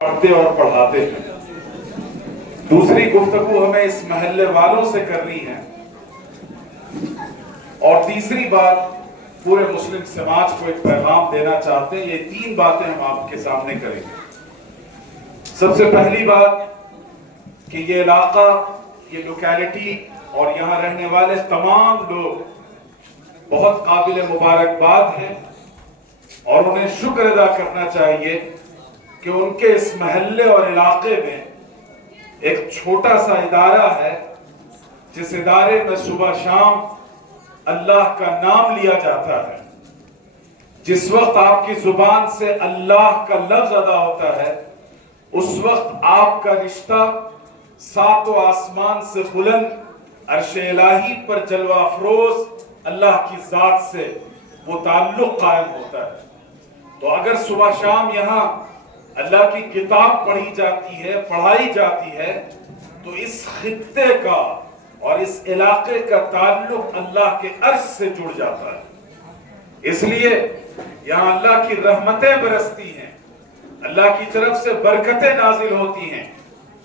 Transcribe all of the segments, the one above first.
پڑھتے اور پڑھاتے ہیں۔ دوسری گفتگو ہمیں اس محلے والوں سے کرنی ہے، اور تیسری بات پورے مسلم سماج کو ایک پیغام دینا چاہتے ہیں۔ یہ تین باتیں ہم آپ کے سامنے کریں گے۔ سب سے پہلی بات کہ یہ علاقہ، یہ لوکیلٹی اور یہاں رہنے والے تمام لوگ بہت قابل مبارکباد ہیں، اور انہیں شکر ادا کرنا چاہیے کہ ان کے اس محلے اور علاقے میں ایک چھوٹا سا ادارہ ہے جس ادارے میں صبح شام اللہ کا نام لیا جاتا ہے۔ جس وقت آپ کی زبان سے اللہ کا لفظ ادا ہوتا ہے، اس وقت آپ کا رشتہ ساتوں آسمان سے بلند عرش الہی پر جلوہ افروز اللہ کی ذات سے وہ تعلق قائم ہوتا ہے۔ تو اگر صبح شام یہاں اللہ کی کتاب پڑھی جاتی ہے، پڑھائی جاتی ہے، تو اس خطے کا اور اس علاقے کا تعلق اللہ کے عرش سے جڑ جاتا ہے۔ اس لیے یہاں اللہ کی رحمتیں برستی ہیں، اللہ کی طرف سے برکتیں نازل ہوتی ہیں،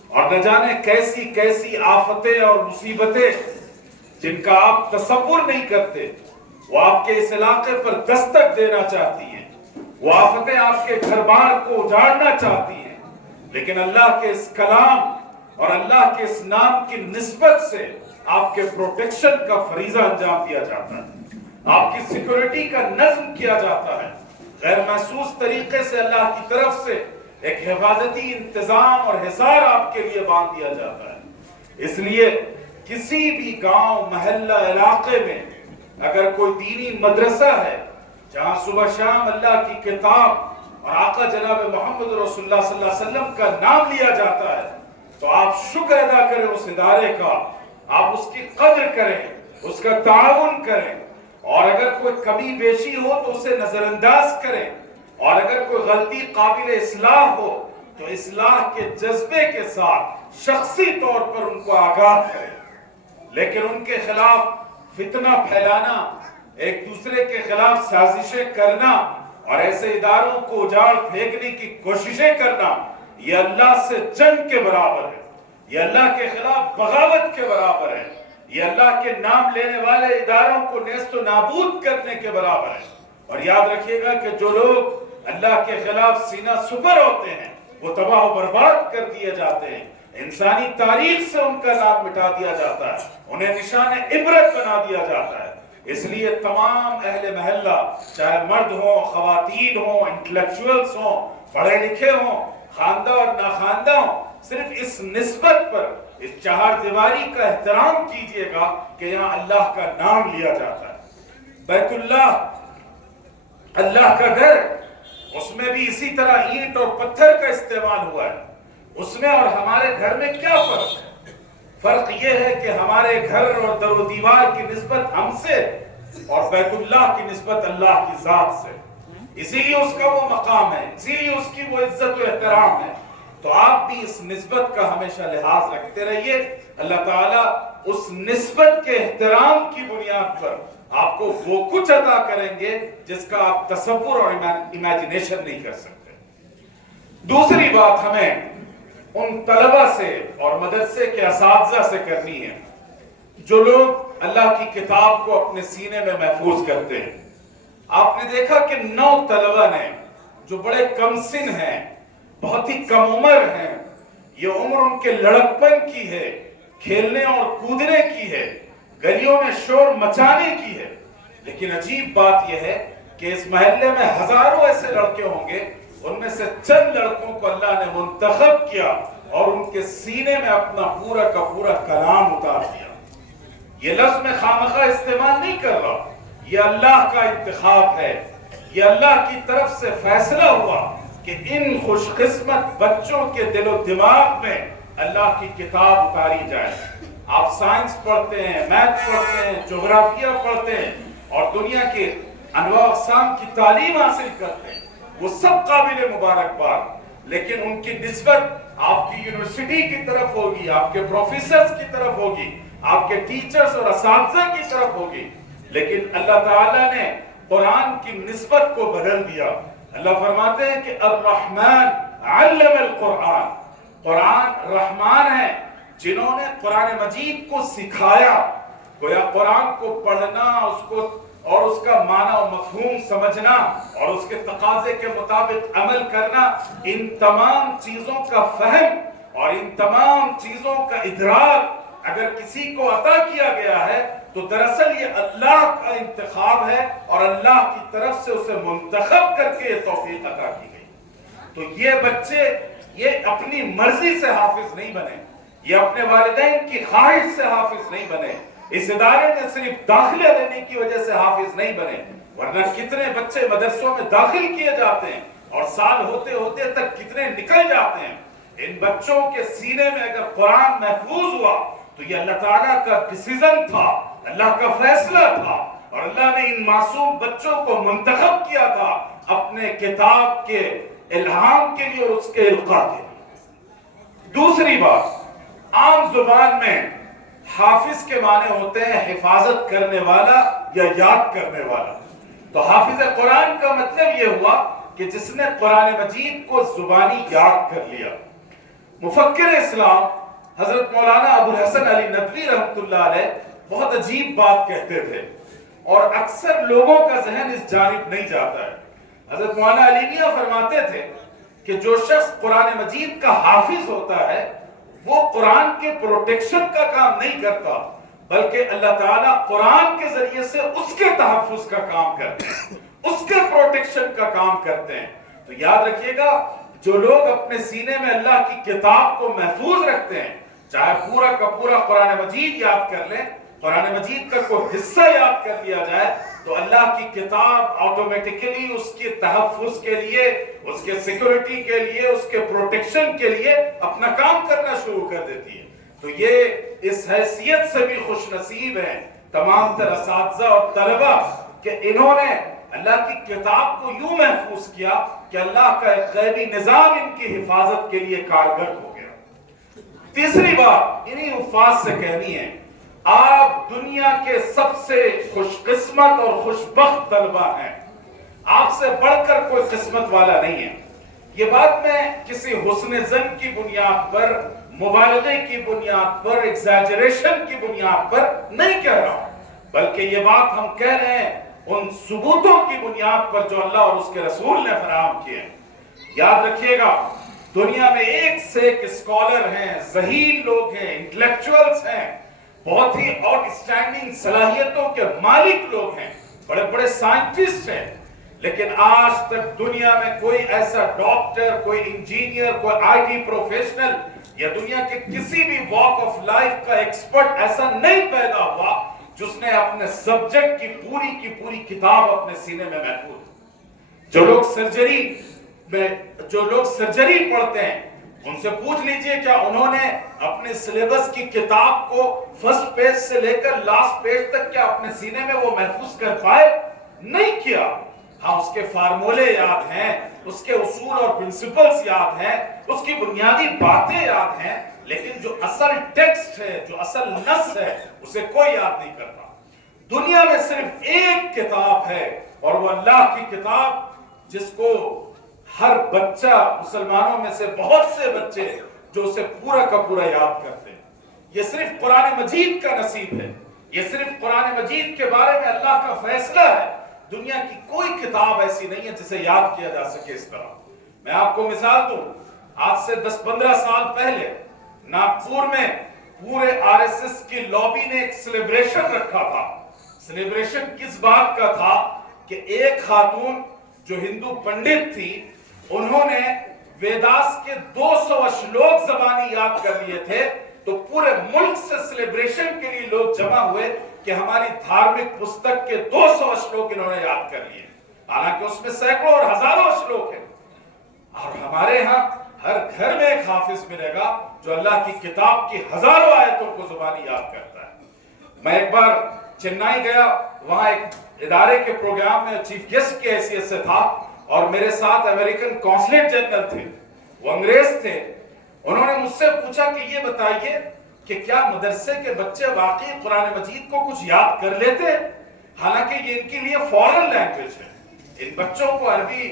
اور نہ جانے کیسی کیسی آفتیں اور مصیبتیں جن کا آپ تصور نہیں کرتے وہ آپ کے اس علاقے پر دستک دینا چاہتی ہیں۔ وہ آفتیں آپ کے گھر بار کو اجاڑنا چاہتی ہیں، لیکن اللہ کے اس کلام اور اللہ کے اس نام کی نسبت سے آپ کے پروٹیکشن کا فریضہ انجام دیا جاتا ہے، آپ کی سیکورٹی کا نظم کیا جاتا ہے۔ غیر محسوس طریقے سے اللہ کی طرف سے ایک حفاظتی انتظام اور حصار آپ کے لیے باندھ دیا جاتا ہے۔ اس لیے کسی بھی گاؤں، محلہ، علاقے میں اگر کوئی دینی مدرسہ ہے جہاں صبح شام اللہ کی کتاب اور آقا جناب محمد رسول اللہ صلی اللہ علیہ وسلم کا نام لیا جاتا ہے، تو آپ شکر ادا کریں اس ادارے کا، آپ اس کی قدر کریں، اس کا تعاون کریں، اور اگر کوئی کمی بیشی ہو تو اسے نظر انداز کریں، اور اگر کوئی غلطی قابل اصلاح ہو تو اصلاح کے جذبے کے ساتھ شخصی طور پر ان کو آگاہ کریں، لیکن ان کے خلاف فتنہ پھیلانا، ایک دوسرے کے خلاف سازشیں کرنا اور ایسے اداروں کو اجاڑ پھینکنے کی کوششیں کرنا، یہ اللہ سے جنگ کے برابر ہے، یہ اللہ کے خلاف بغاوت کے برابر ہے، یہ اللہ کے نام لینے والے اداروں کو نیست و نابود کرنے کے برابر ہے۔ اور یاد رکھیے گا کہ جو لوگ اللہ کے خلاف سینہ سپر ہوتے ہیں وہ تباہ و برباد کر دیے جاتے ہیں، انسانی تاریخ سے ان کا نام مٹا دیا جاتا ہے، انہیں نشان عبرت بنا دیا جاتا ہے۔ اس لیے تمام اہل محلہ، چاہے مرد ہوں، خواتین ہوں، انٹلیکچوئلز ہوں، پڑھے لکھے ہوں، خواندہ اور ناخواندہ ہوں، صرف اس نسبت پر اس چہار دیواری کا احترام کیجئے گا کہ یہاں اللہ کا نام لیا جاتا ہے۔ بیت اللہ، اللہ کا گھر، اس میں بھی اسی طرح اینٹ اور پتھر کا استعمال ہوا ہے۔ اس میں اور ہمارے گھر میں کیا فرق ہے؟ فرق یہ ہے کہ ہمارے گھر اور در و دیوار کی نسبت ہم سے اور بیت اللہ کی نسبت اللہ کی ذات سے، اسی لیے اس کا وہ مقام ہے، اسی لیے اس کی وہ عزت و احترام ہے۔ تو آپ بھی اس نسبت کا ہمیشہ لحاظ رکھتے رہیے، اللہ تعالیٰ اس نسبت کے احترام کی بنیاد پر آپ کو وہ کچھ عطا کریں گے جس کا آپ تصور اور امیجنیشن نہیں کر سکتے۔ دوسری بات ہمیں ان طلبہ سے اور مدرسے کے اساتذہ سے کرنی ہے جو لوگ اللہ کی کتاب کو اپنے سینے میں محفوظ کرتے ہیں۔ آپ نے دیکھا کہ 9 طلبہ نے جو بڑے کم سن ہیں، بہت ہی کم عمر ہیں، یہ عمر ان کے لڑکپن کی ہے، کھیلنے اور کودنے کی ہے، گلیوں میں شور مچانے کی ہے، لیکن عجیب بات یہ ہے کہ اس محلے میں ہزاروں ایسے لڑکے ہوں گے، ان میں سے چند لڑکوں کو اللہ نے منتخب کیا اور ان کے سینے میں اپنا پورا کا پورا کلام اتار دیا۔ یہ لفظ میں خامخواہ استعمال نہیں کر رہا، یہ اللہ کا انتخاب ہے، یہ اللہ کی طرف سے فیصلہ ہوا کہ ان خوش قسمت بچوں کے دل و دماغ میں اللہ کی کتاب اتاری جائے۔ آپ سائنس پڑھتے ہیں، میتھ پڑھتے ہیں، جغرافیہ پڑھتے ہیں اور دنیا کے انواع اقسام کی تعلیم حاصل کرتے ہیں، وہ سب قابل مبارکباد، لیکن ان کی نسبت آپ کی یونیورسٹی کی طرف ہوگی، آپ کے پروفیسرز کی طرف ہوگی، آپ کے ٹیچرز اور اساتذہ کی طرف ہوگی، لیکن اللہ تعالیٰ نے قرآن کی نسبت کو بدل دیا۔ اللہ فرماتے ہیں کہ الرحمن علم القرآن، قرآن رحمان ہے جنہوں نے قرآن مجید کو سکھایا. گویا قرآن کو پڑھنا، اس کو اور اس کا معنی و مفہوم سمجھنا اور اس کے تقاضے کے مطابق عمل کرنا، ان تمام چیزوں کا فہم اور ان تمام چیزوں کا ادراک اگر کسی کو عطا کیا گیا ہے تو دراصل یہ اللہ کا انتخاب ہے اور اللہ کی طرف سے اسے منتخب کر کے یہ توفیق عطا کی گئی. تو یہ بچے یہ اپنی مرضی سے حافظ نہیں بنے، یہ اپنے والدین کی خواہش سے حافظ نہیں بنے، اس ادارے میں صرف داخلہ لینے کی وجہ سے حافظ نہیں بنے. ورنہ کتنے بچے مدرسوں میں داخل کیے جاتے ہیں اور سال ہوتے ہوتے تک کتنے نکل جاتے ہیں. ان بچوں کے سینے میں اگر قرآن محفوظ ہوا تو یہ اللہ تعالیٰ کا ڈیسیژن تھا، اللہ کا فیصلہ تھا، اور اللہ نے ان معصوم بچوں کو منتخب کیا تھا اپنے کتاب کے الہام کے لیے اور اس کے القاء کے لیے. دوسری بات، عام زبان میں حافظ کے معنی ہوتے ہیں حفاظت کرنے والا یا یاد کرنے والا. تو حافظ قرآن کا مطلب یہ ہوا کہ جس نے قرآن مجید کو زبانی یاد کر لیا. مفکر اسلام حضرت مولانا ابو الحسن علی ندوی رحمۃ اللہ علیہ بہت عجیب بات کہتے تھے اور اکثر لوگوں کا ذہن اس جانب نہیں جاتا ہے. حضرت مولانا علی میاں فرماتے تھے کہ جو شخص قرآن مجید کا حافظ ہوتا ہے وہ قرآن کے پروٹیکشن کا کام نہیں کرتا بلکہ اللہ تعالیٰ قرآن کے ذریعے سے اس کے تحفظ کا کام کرتے ہیں، اس کے پروٹیکشن کا کام کرتے ہیں. تو یاد رکھیے گا، جو لوگ اپنے سینے میں اللہ کی کتاب کو محفوظ رکھتے ہیں، چاہے پورا کا پورا قرآن مجید یاد کر لیں، قرآن مجید کا کوئی حصہ یاد کر لیا جائے تو اللہ کی کتاب آٹومیٹیکلی اس کے تحفظ کے لیے، اس کے سیکورٹی کے لیے، اس کے پروٹیکشن کے لیے اپنا کام کرنا شروع کر دیتی ہے. تو یہ اس حیثیت سے بھی خوش نصیب ہیں تمام تر اساتذہ اور طلبہ کہ انہوں نے اللہ کی کتاب کو یوں محفوظ کیا کہ اللہ کا ایک غیبی نظام ان کی حفاظت کے لیے کارگر ہو گیا. تیسری بات انہی الفاظ سے کہنی ہے، آپ دنیا کے سب سے خوش قسمت اور خوش بخت طلبہ ہیں، آپ سے بڑھ کر کوئی قسمت والا نہیں ہے. یہ بات میں کسی حسن ظن کی بنیاد پر، مبالغے کی بنیاد پر، ایگزیجریشن کی بنیاد پر نہیں کہہ رہا ہوں، بلکہ یہ بات ہم کہہ رہے ہیں ان ثبوتوں کی بنیاد پر جو اللہ اور اس کے رسول نے فراہم کیے ہیں. یاد رکھیے گا، دنیا میں ایک سے ایک اسکالر ہیں، ذہین لوگ ہیں، انٹلیکچوئلز ہیں، بہت ہی آؤٹ اسٹینڈنگ صلاحیتوں کے مالک لوگ ہیں، بڑے بڑے سائنٹسٹ ہیں، لیکن آج تک دنیا میں کوئی ایسا ڈاکٹر، کوئی انجینئر، کوئی آئی ٹی پروفیشنل یا دنیا کے کسی بھی واک آف لائف کا ایکسپرٹ ایسا نہیں پیدا ہوا جس نے اپنے سبجیکٹ کی پوری کتاب اپنے سینے میں محفوظ. جو لوگ سرجری پڑھتے ہیں ان سے پوچھ لیجئے کیا انہوں نے اپنے سلیبس کی کتاب کو فرسٹ پیج سے لے کر لاسٹ پیج تک کیا اپنے سینے میں وہ محفوظ کر پائے؟ نہیں کیا. ہاں، اس کے فارمولے یاد ہیں، اس کے اصول اور پرنسپلز یاد ہیں، اس کی بنیادی باتیں یاد ہیں، لیکن جو اصل ٹیکسٹ ہے، جو اصل نص ہے، اسے کوئی یاد نہیں کرتا. دنیا میں صرف ایک کتاب ہے اور وہ اللہ کی کتاب جس کو ہر بچہ، مسلمانوں میں سے بہت سے بچے جو اسے پورا کا پورا یاد کرتے ہیں. یہ صرف قرآن مجید کا نصیب ہے، یہ صرف قرآن مجید کے بارے میں اللہ کا فیصلہ ہے. دنیا کی کوئی کتاب ایسی نہیں ہے جسے یاد کیا جا سکے اس طرح. میں آپ کو مثال دوں، آج سے 10-15 سال پہلے ناگپور میں پورے آر ایس ایس کی لابی نے ایک سیلیبریشن رکھا تھا. سیلیبریشن کس بات کا تھا کہ ایک خاتون جو ہندو پنڈت تھی، انہوں نے ویداس کے 200 اشلوک زبانی یاد کر لیے تھے. تو پورے ملک سے سیلیبریشن کے لیے لوگ جمع ہوئے کہ ہماری دھارمک پستک کے 200 اشلوک انہوں نے یاد کر لیے، حالانکہ اس میں سینکڑوں اور ہزاروں اشلوک ہیں. اور ہمارے ہاں ہر گھر میں ایک حافظ ملے گا جو اللہ کی کتاب کی ہزاروں آیتوں کو زبانی یاد کرتا ہے. میں ایک بار چنئی گیا، وہاں ایک ادارے کے پروگرام میں چیف گیسٹ کی حیثیت سے تھا اور میرے ساتھ امریکن کونسلیٹ جنرل تھے، وہ انگریز تھے. انہوں نے مجھ سے پوچھا کہ یہ بتائیے کہ کیا مدرسے کے بچے واقعی قرآن مجید کو کچھ یاد کر لیتے ہیں؟ حالانکہ یہ ان کے لیے فورن لینگویج ہے، ان بچوں کو عربی